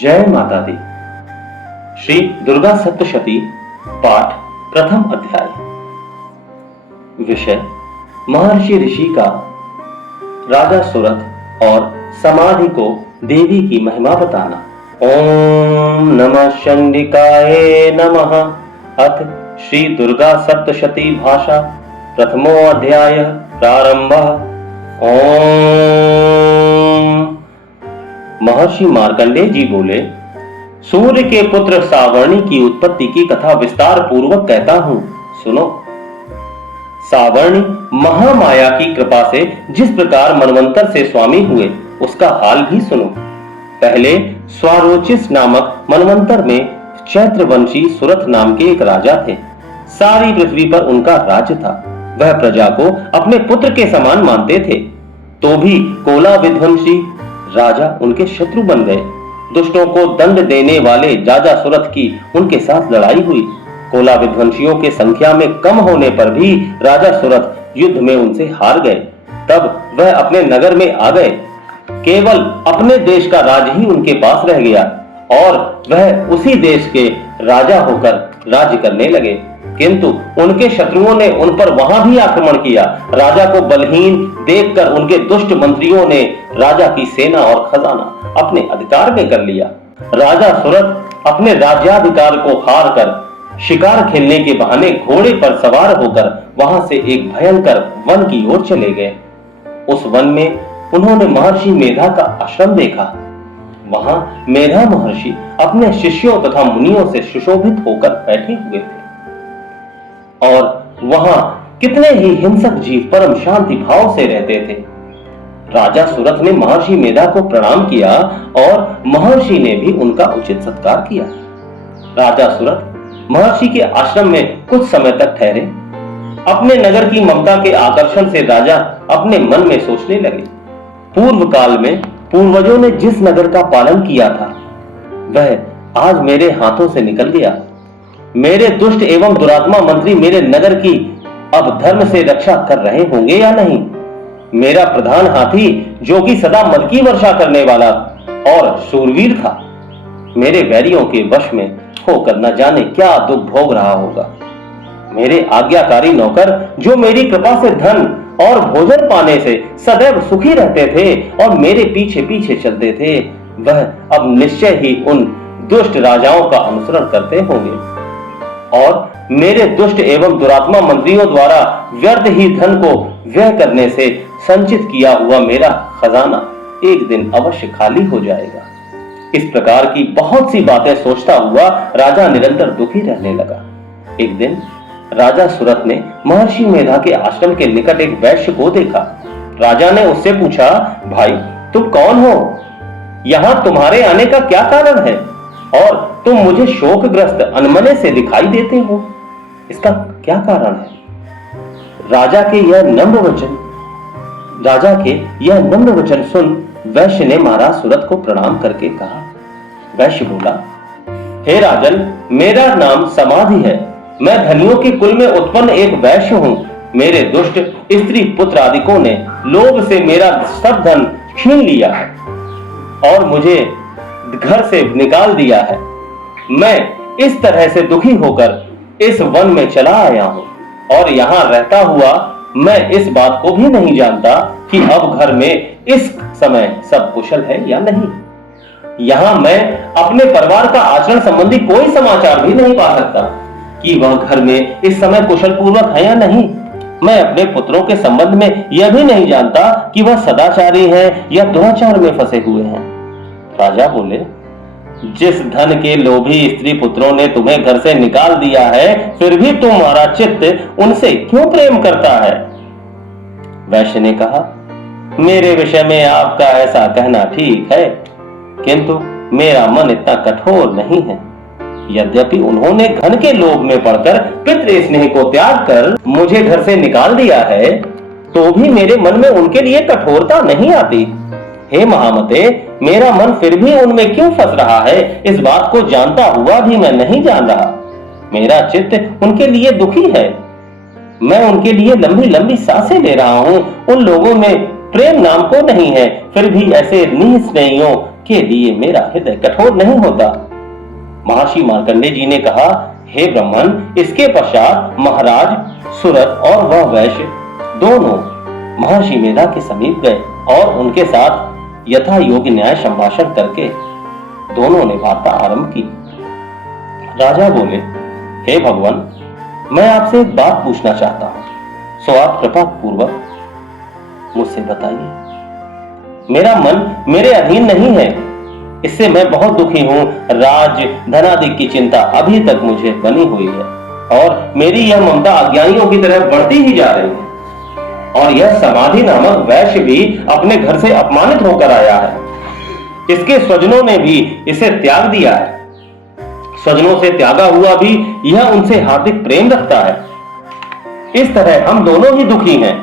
जय माता दी। श्री दुर्गा सप्तशती पाठ प्रथम अध्याय। विषय महर्षि ऋषि का राजा सुरथ और समाधि को देवी की महिमा बताना। ओम नमः चंडिकाये नमः। अथ श्री दुर्गा सप्तशती भाषा प्रथमो अध्याय प्रारंभः। ओम। महर्षि मार्कंडेय जी बोले, सूर्य के पुत्र सावर्णी की उत्पत्ति की कथा विस्तार पूर्वक कहता हूं, सुनो। सावर्णी महामाया की कृपा से जिस प्रकार मनवंतर से स्वामी हुए उसका हाल भी सुनो। पहले स्वारोचिस नामक मनवंतर में चैत्रवंशी सुरथ नाम के एक राजा थे। सारी पृथ्वी पर उनका राज्य था। वह प्रजा को अपने पुत्र के समान मानते थे। तो भी कोला विध्वंसी राजा उनके शत्रु बन गए। दुष्टों को दंड देने वाले राजा सुरथ की उनके साथ लड़ाई हुई। कोला विध्वंसियों के संख्या में कम होने पर भी राजा सुरथ युद्ध में उनसे हार गए। तब वह अपने नगर में आ गए। केवल अपने देश का राज ही उनके पास रह गया और वह उसी देश के राजा होकर राज्य करने लगे। किंतु उनके शत्रुओं ने उन पर वहां भी आक्रमण किया। राजा को बलहीन देखकर उनके दुष्ट मंत्रियों ने राजा की सेना और खजाना अपने अधिकार में कर लिया। राजा सुरथ अपने राज्याधिकार को हार कर शिकार खेलने के बहाने घोड़े पर सवार होकर वहां से एक भयंकर वन की ओर चले गए। उस वन में उन्होंने महर्षि मेधा का आश्रम देखा। वहां मेधा महर्षि अपने शिष्यों तथा मुनियों से सुशोभित होकर बैठे हुए थे और वहां कितने ही हिंसक जीव परम शांति भाव से रहते थे। राजा सुरथ ने महर्षि मेधा को प्रणाम किया और महर्षि ने भी उनका उचित सत्कार किया। राजा सुरथ महर्षि के आश्रम में कुछ समय तक ठहरे। अपने नगर की ममता के आकर्षण से राजा अपने मन में सोचने लगे, पूर्व काल में पूर्वजों ने जिस नगर का पालन किया था वह आज मेरे हाथों से निकल गया। मेरे दुष्ट एवं दुरात्मा मंत्री मेरे नगर की अब धर्म से रक्षा कर रहे होंगे या नहीं। मेरा प्रधान हाथी जो कि सदा मद की वर्षा करने वाला और शूरवीर था, मेरे वैरियों के वश में होकर न जाने क्या दुख भोग रहा होगा। मेरे आज्ञाकारी नौकर जो मेरी कृपा से धन और भोजन पाने से सदैव सुखी रहते थे और मेरे पीछे पीछे चलते थे, वह अब निश्चय ही उन दुष्ट राजाओं का अनुसरण करते होंगे और मेरे दुष्ट एवं दुरात्मा मंत्रियों द्वारा व्यर्थ ही धन को व्यय करने से संचित किया हुआ मेरा खजाना एक दिन अवश्य खाली हो जाएगा। इस प्रकार की बहुत सी बातें सोचता हुआ राजा निरंतर दुखी रहने लगा। एक दिन राजा सुरथ ने महर्षि मेधा के आश्रम के निकट एक वैश्य को देखा। राजा ने उससे पूछा, भाई तुम कौन हो? यहां तुम्हारे आने का क्या कारण है और तुम मुझे शोकग्रस्त अनमने से दिखाई देते हो, इसका क्या कारण है? राजा के यह नम्र वचन सुन वैश्य ने महाराज सुरथ को प्रणाम करके कहा। वैश्य बोला, हे राजन, मेरा नाम समाधि है। मैं धनियों के कुल में उत्पन्न एक वैश्य हूं। मेरे दुष्ट स्त्री पुत्र आदिकों ने लोभ से मेरा सब धन छीन लिया है और मुझे घर से निकाल दिया है। मैं इस तरह से दुखी होकर इस वन में चला आया हूं और यहां रहता हुआ मैं इस बात को भी नहीं जानता कि अब घर में इस समय सब कुशल है या नहीं। यहां मैं अपने परिवार का आचरण संबंधी कोई समाचार भी नहीं पा सकता कि वह घर में इस समय कुशल पूर्वक है या नहीं। मैं अपने पुत्रों के संबंध में यह भी नहीं जानता कि वह सदाचारी हैं या दुराचार में फंसे हुए हैं। राजा बोले, जिस धन के लोभी स्त्री पुत्रों ने तुम्हें घर से निकाल दिया है, फिर भी तुम्हारा चित्त उनसे क्यों प्रेम करता है? वैश्य ने कहा, मेरे विषय में आपका ऐसा कहना ठीक है, किंतु मेरा मन इतना कठोर नहीं है। यद्यपि उन्होंने धन के लोभ में पड़कर पितृ स्नेह को त्याग कर मुझे घर से निकाल दिया है, तो भी मेरे मन में उनके लिए कठोरता नहीं आती। हे महामते, मेरा मन फिर भी उनमें क्यों फंस रहा है, इस बात को जानता हुआ भी मैं नहीं जान रहा। मेरा चित्त उनके लिए दुखी है। मैं उनके लिए लंबी लंबी सांसें ले रहा हूं। उन लोगों में प्रेम नाम को नहीं है, फिर भी ऐसे निस्नेहियों के लिए मेरा हृदय कठोर नहीं होता। महर्षि मार्कंडेय जी ने कहा, हे ब्राह्मण, इसके पश्चात महाराज सुरथ और वह वैश्य दोनों महर्षि मेधा के समीप गए और उनके साथ यथा योग्य न्याय संभाषण करके दोनों ने वार्ता आरंभ की। राजा बोले, हे भगवान, मैं आपसे एक बात पूछना चाहता हूं, सो आप कृपा पूर्वक मुझसे बताइए। मेरा मन मेरे अधीन नहीं है, इससे मैं बहुत दुखी हूं। राज धनादि की चिंता अभी तक मुझे बनी हुई है और मेरी यह ममता अज्ञानियों की तरह बढ़ती ही जा रही है। और यह समाधि नामक वैश्य भी अपने घर से अपमानित होकर आया है। इसके स्वजनों ने भी इसे त्याग दिया है। स्वजनों से त्यागा हुआ भी यह उनसे हार्दिक प्रेम रखता है। इस तरह हम दोनों ही दुखी हैं।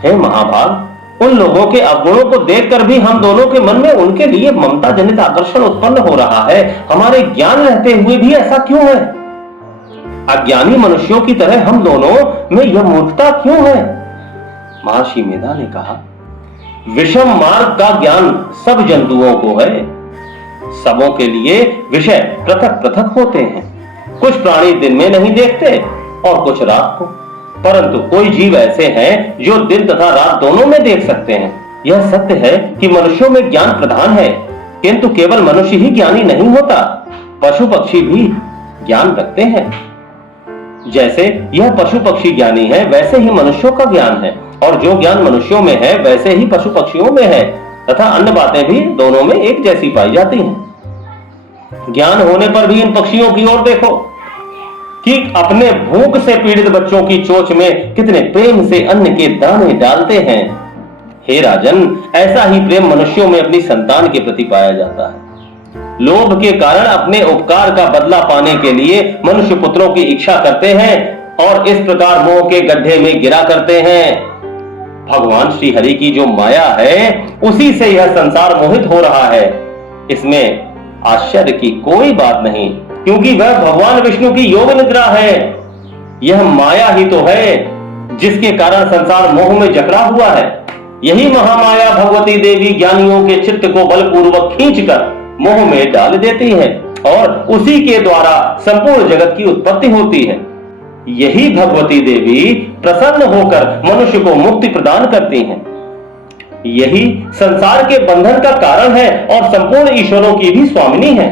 हे महाभाग, उन लोगों के अवगुणों को देखकर भी हम दोनों के मन में उनके लिए ममता जनित आकर्षण उत्पन्न हो रहा है। हमारे ज्ञान रहते हुए भी ऐसा क्यों है? अज्ञानी मनुष्यों की तरह हम दोनों में यह मूर्खता क्यों है? महर्षि मेधा ने कहा, विषम मार्ग का ज्ञान सब जंतुओं को है। सबों के लिए विषय पृथक पृथक होते हैं। कुछ प्राणी दिन में नहीं देखते और कुछ रात को, परंतु कोई जीव ऐसे हैं जो दिन तथा रात दोनों में देख सकते हैं। यह सत्य है कि मनुष्यों में ज्ञान प्रधान है, किंतु केवल मनुष्य ही ज्ञानी नहीं होता, पशु पक्षी भी ज्ञान रखते हैं। जैसे यह पशु पक्षी ज्ञानी है, वैसे ही मनुष्यों का ज्ञान है, और जो ज्ञान मनुष्यों में है वैसे ही पशु पक्षियों में है, तथा अन्य बातें भी दोनों में एक जैसी पाई जाती हैं। ज्ञान होने पर भी इन पक्षियों की ओर देखो कि अपने भूख से पीड़ित बच्चों की चोंच में कितने प्रेम से अन्न के दाने डालते हैं। हे राजन, ऐसा ही प्रेम मनुष्यों में अपनी संतान के प्रति पाया जाता है। लोभ के कारण अपने उपकार का बदला पाने के लिए मनुष्य पुत्रों की इच्छा करते हैं और इस प्रकार मोह के गड्ढे में गिरा करते हैं। भगवान श्री हरि की जो माया है, उसी से यह संसार मोहित हो रहा है। इसमें आश्चर्य की कोई बात नहीं, क्योंकि वह भगवान विष्णु की योग निद्रा है। यह माया ही तो है जिसके कारण संसार मोह में जकड़ा हुआ है। यही महामाया भगवती देवी ज्ञानियों के चित्त को बलपूर्वक खींचकर मोह में डाल देती है और उसी के द्वारा संपूर्ण जगत की उत्पत्ति होती है। यही भगवती देवी प्रसन्न होकर मनुष्य को मुक्ति प्रदान करती हैं। यही संसार के बंधन का कारण है और संपूर्ण ईश्वरों की भी स्वामिनी है।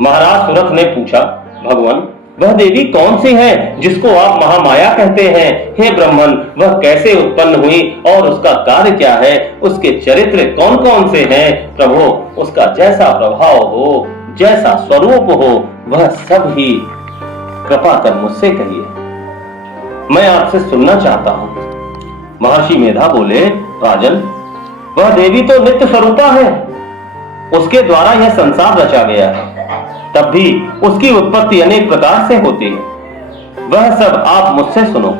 महाराज सुरथ ने पूछा, भगवान, वह देवी कौन सी है जिसको आप महामाया कहते हैं? हे ब्राह्मण, वह कैसे उत्पन्न हुई और उसका कार्य क्या है? उसके चरित्र कौन कौन से हैं? प्रभु, उसका जैसा प्रभाव हो, जैसा स्वरूप हो, वह सब ही कृपा कर मुझसे कहिए, मैं आपसे सुनना चाहता हूं। महर्षि मेधा बोले, राजन, वह देवी तो नित्य स्वरूपा है। उसके द्वारा यह संसार रचा गया है, तब भी उसकी उत्पत्ति अनेक प्रकार से होती है। वह सब आप मुझसे सुनो।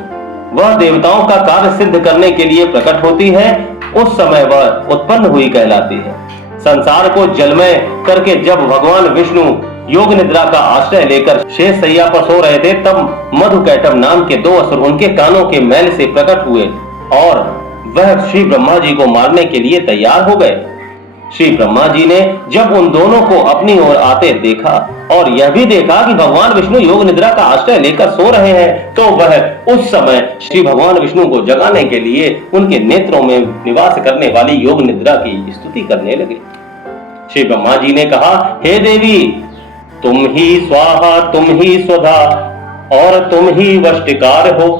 वह देवताओं का कार्य सिद्ध करने के लिए प्रकट होती है, उस समय वह उत्पन्न हुई कहलाती है। संसार को जलमय करके जब भगवान विष्णु योग निद्रा का आश्रय लेकर शेष सैया पर सो रहे थे, तब मधुकैटभ नाम के दो असुर उनके कानों के मैल से प्रकट हुए और वह श्री ब्रह्मा जी को मारने के लिए तैयार हो गए। श्री ब्रह्मा जी ने जब उन दोनों को अपनी ओर आते देखा और यह भी देखा कि भगवान विष्णु योग निद्रा का आश्रय लेकर सो रहे हैं, तो वह उस समय श्री भगवान विष्णु को जगाने के लिए उनके नेत्रों में निवास करने वाली योग निद्रा की स्तुति करने लगे। श्री ब्रह्मा जी ने कहा, हे देवी, तुम ही स्वाहा, तुम ही स्वधा और तुम ही वष्टिकार हो।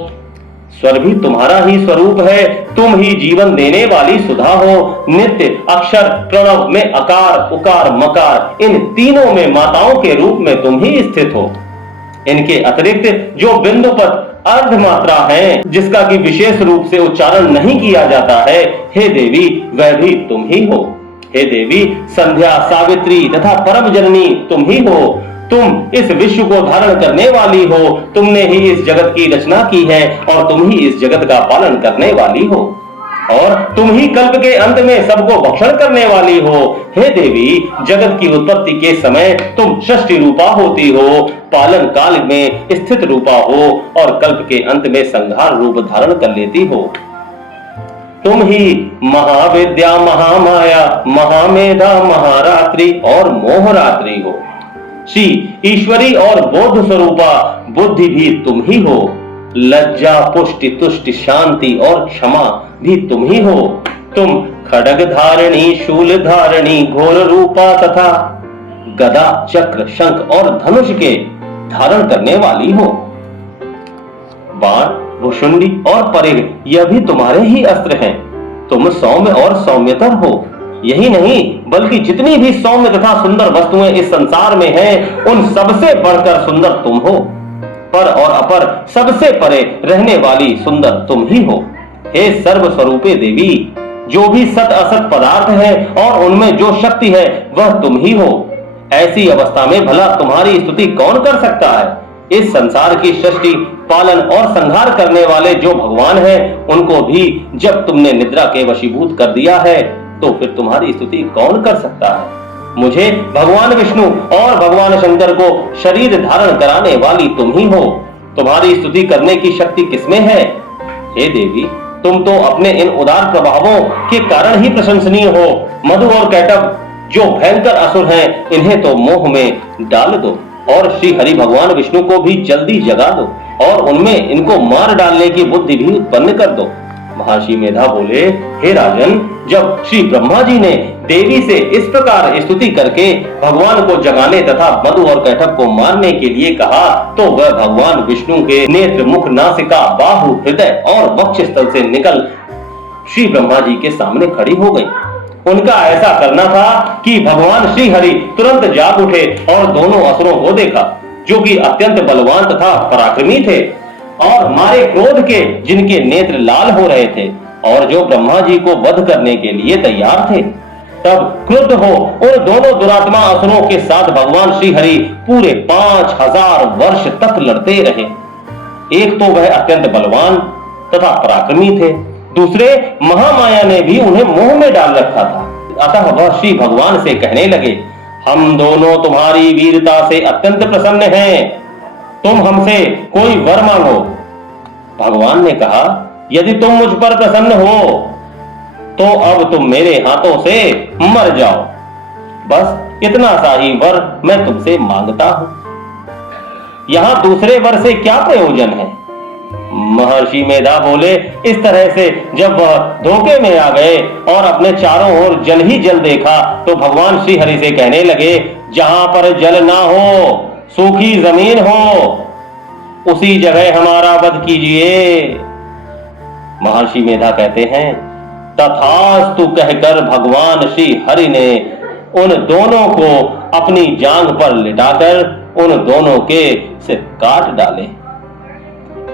स्वर भी तुम्हारा ही स्वरूप है, तुम ही जीवन देने वाली सुधा हो। नित्य अक्षर प्रणव में अकार उकार मकार, इन तीनों में माताओं के रूप में तुम ही स्थित हो। इनके अतिरिक्त जो बिंदुपत अर्ध मात्रा है, जिसका कि विशेष रूप से उच्चारण नहीं किया जाता है, हे देवी, वह भी तुम ही हो। हे देवी, संध्या, सावित्री तथा परम जननी तुम ही हो। तुम इस विश्व को धारण करने वाली हो। तुमने ही इस जगत की रचना की है और तुम ही इस जगत का पालन करने वाली हो और तुम ही कल्प के अंत में सबको भक्षण करने वाली हो। हे देवी, जगत की उत्पत्ति के समय तुम षष्ठी रूपा होती हो, पालन काल में स्थित रूपा हो और कल्प के अंत में संहार रूप धारण कर लेती हो। तुम ही महाविद्या, महामाया, महामेधा, महारात्रि और मोहरात्रि हो। श्री ईश्वरी और बोध स्वरूपा बुद्धि भी तुम ही हो। लज्जा, पुष्टि, तुष्टि, शांति और क्षमा भी तुम ही हो। तुम खड्ग धारिणी, शूल धारिणी, घोर रूपा तथा गदा, चक्र, शंख और धनुष के धारण करने वाली हो। बाण, भुशुंडी और परिघ यह भी तुम्हारे ही अस्त्र हैं। तुम सौम्य और सौम्यतर हो। यही नहीं बल्कि जितनी भी सौम्य तथा सुंदर वस्तुएं इस संसार में हैं, उन सबसे बढ़कर सुंदर तुम हो। पर और अपर सबसे परे रहने वाली सुंदर तुम ही हो। हे सर्व स्वरूपे देवी, जो भी सत असत पदार्थ है और उनमें जो शक्ति है वह तुम ही हो। ऐसी अवस्था में भला तुम्हारी स्तुति कौन कर सकता है? इस संसार की सृष्टि, पालन और संहार करने वाले जो भगवान हैं, उनको भी जब तुमने निद्रा के वशीभूत कर दिया है, तो फिर तुम्हारी स्तुति कौन कर सकता है? मुझे भगवान विष्णु और भगवान शंकर को शरीर धारण कराने वाली तुम ही हो। तुम्हारी स्तुति करने की शक्ति किसमें है? हे देवी, तुम तो अपने इन उदार प्रभावों के कारण ही प्रशंसनीय हो। मधु और कैटभ जो भयंकर असुर हैं, इन्हें तो मोह में डाल दो और श्री हरि भगवान विष्णु को भी जल्दी जगा दो और उनमें इनको मार डालने की बुद्धि भी उत्पन्न कर दो। महर्षि मेधा बोले, हे राजन, जब श्री ब्रह्मा जी ने देवी से इस प्रकार स्तुति करके भगवान को जगाने तथा मधु और कैटभ को मारने के लिए कहा, तो वह भगवान विष्णु के नेत्र, मुख, नासिका, बाहु, हृदय और वक्षस्थल से निकल श्री ब्रह्मा जी के सामने खड़ी हो गई। उनका ऐसा करना था कि भगवान श्री हरि तुरंत जाग उठे और दोनों असुरों को देखा, जो कि अत्यंत बलवान तथा पराक्रमी थे और मारे क्रोध के जिनके नेत्र लाल हो रहे थे और जो ब्रह्मा जी को वध करने के लिए तैयार थे। तब क्रुद्ध हो उन दोनों दुरात्मा असुरों के साथ भगवान श्री हरि पूरे 5000 वर्ष तक लड़ते रहे। एक तो वह अत्यंत बलवान तथा पराक्रमी थे, दूसरे महामाया ने भी उन्हें मोह में डाल रखा था। अतः वह श्री भगवान से कहने लगे, हम दोनों तुम्हारी वीरता से अत्यंत प्रसन्न हैं, तुम हमसे कोई वर मांगो। भगवान ने कहा, यदि तुम मुझ पर प्रसन्न हो तो अब तुम मेरे हाथों से मर जाओ। बस इतना सा ही वर मैं तुमसे मांगता हूं। यहां दूसरे वर से क्या प्रयोजन है? महर्षि मेधा बोले, इस तरह से जब वह धोखे में आ गए और अपने चारों ओर जल ही जल देखा, तो भगवान श्री हरि से कहने लगे, जहां पर जल ना हो, सूखी जमीन हो, उसी जगह हमारा वध कीजिए। महर्षि मेधा कहते हैं, तथास्तु कहकर भगवान श्री हरि ने उन दोनों को अपनी जांघ पर लिटाकर उन दोनों के सिर काट डाले।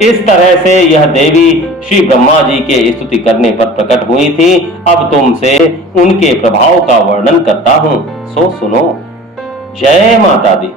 इस तरह से यह देवी श्री ब्रह्मा जी के स्तुति करने पर प्रकट हुई थी। अब तुमसे उनके प्रभाव का वर्णन करता हूं, सो सुनो। जय माता दी।